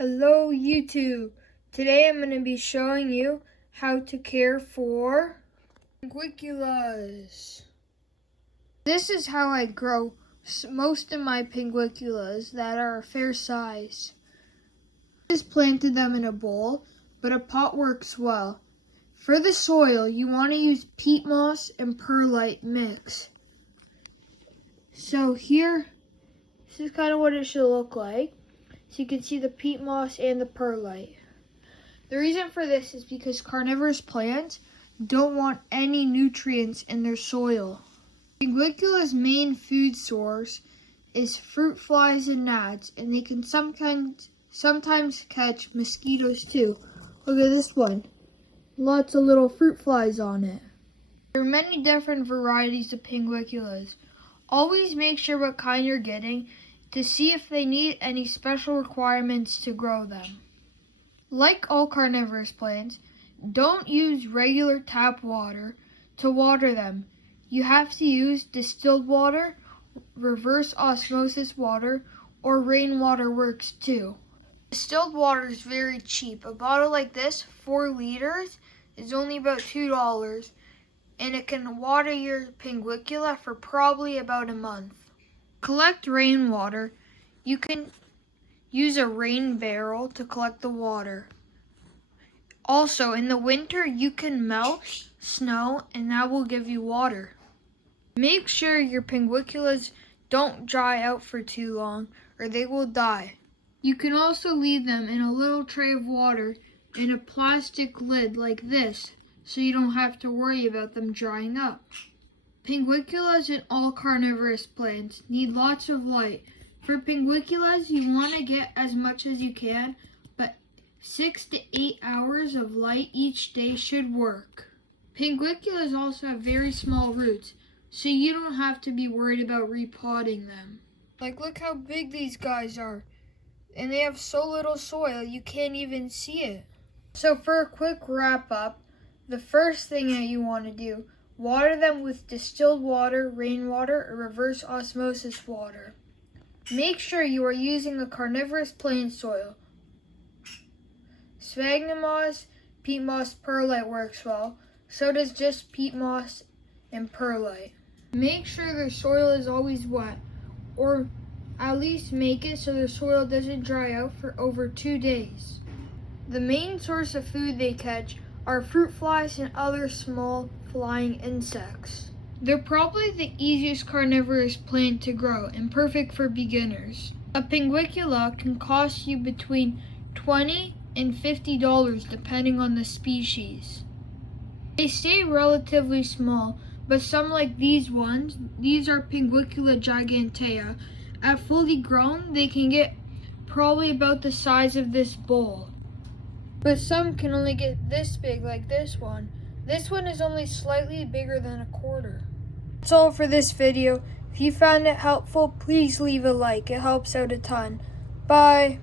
Hello YouTube! Today I'm going to be showing you how to care for pinguiculas. This is how I grow most of my pinguiculas that are a fair size. I just planted them in a bowl, but a pot works well. For the soil, you want to use peat moss and perlite mix. So here, this is kind of what it should look like. So you can see the peat moss and the perlite. The reason for this is because carnivorous plants don't want any nutrients in their soil. Pinguicula's main food source is fruit flies and gnats, and they can sometimes catch mosquitoes too. Look at this one. Lots of little fruit flies on it. There are many different varieties of pinguiculas. Always make sure what kind you're getting to see if they need any special requirements to grow them. Like all carnivorous plants, don't use regular tap water to water them. You have to use distilled water, reverse osmosis water, or rainwater works too. Distilled water is very cheap. A bottle like this, 4 liters, is only about $2, and it can water your pinguicula for probably about a month. Collect rainwater. You can use a rain barrel to collect the water. Also, in the winter, you can melt snow, and that will give you water. Make sure your pinguiculas don't dry out for too long, or they will die. You can also leave them in a little tray of water in a plastic lid like this, so you don't have to worry about them drying up. Pinguiculas and all carnivorous plants need lots of light. For pinguiculas, you want to get as much as you can, but 6 to 8 hours of light each day should work. Pinguiculas also have very small roots, so you don't have to be worried about repotting them. Like, look how big these guys are, and they have so little soil you can't even see it. So for a quick wrap up, the first thing that you want to do, water them with distilled water, rainwater, or reverse osmosis water. Make sure you are using a carnivorous plant soil. Sphagnum moss, peat moss, perlite works well. So does just peat moss and perlite. Make sure their soil is always wet, or at least make it so their soil doesn't dry out for over 2 days. The main source of food they catch are fruit flies and other small flying insects. They're probably the easiest carnivorous plant to grow and perfect for beginners. A pinguicula can cost you between $20 and $50 depending on the species. They stay relatively small, but some like these ones, these are Pinguicula gigantea. At fully grown, they can get probably about the size of this bowl. But some can only get this big, like this one. This one is only slightly bigger than a quarter. That's all for this video. If you found it helpful, please leave a like. It helps out a ton. Bye.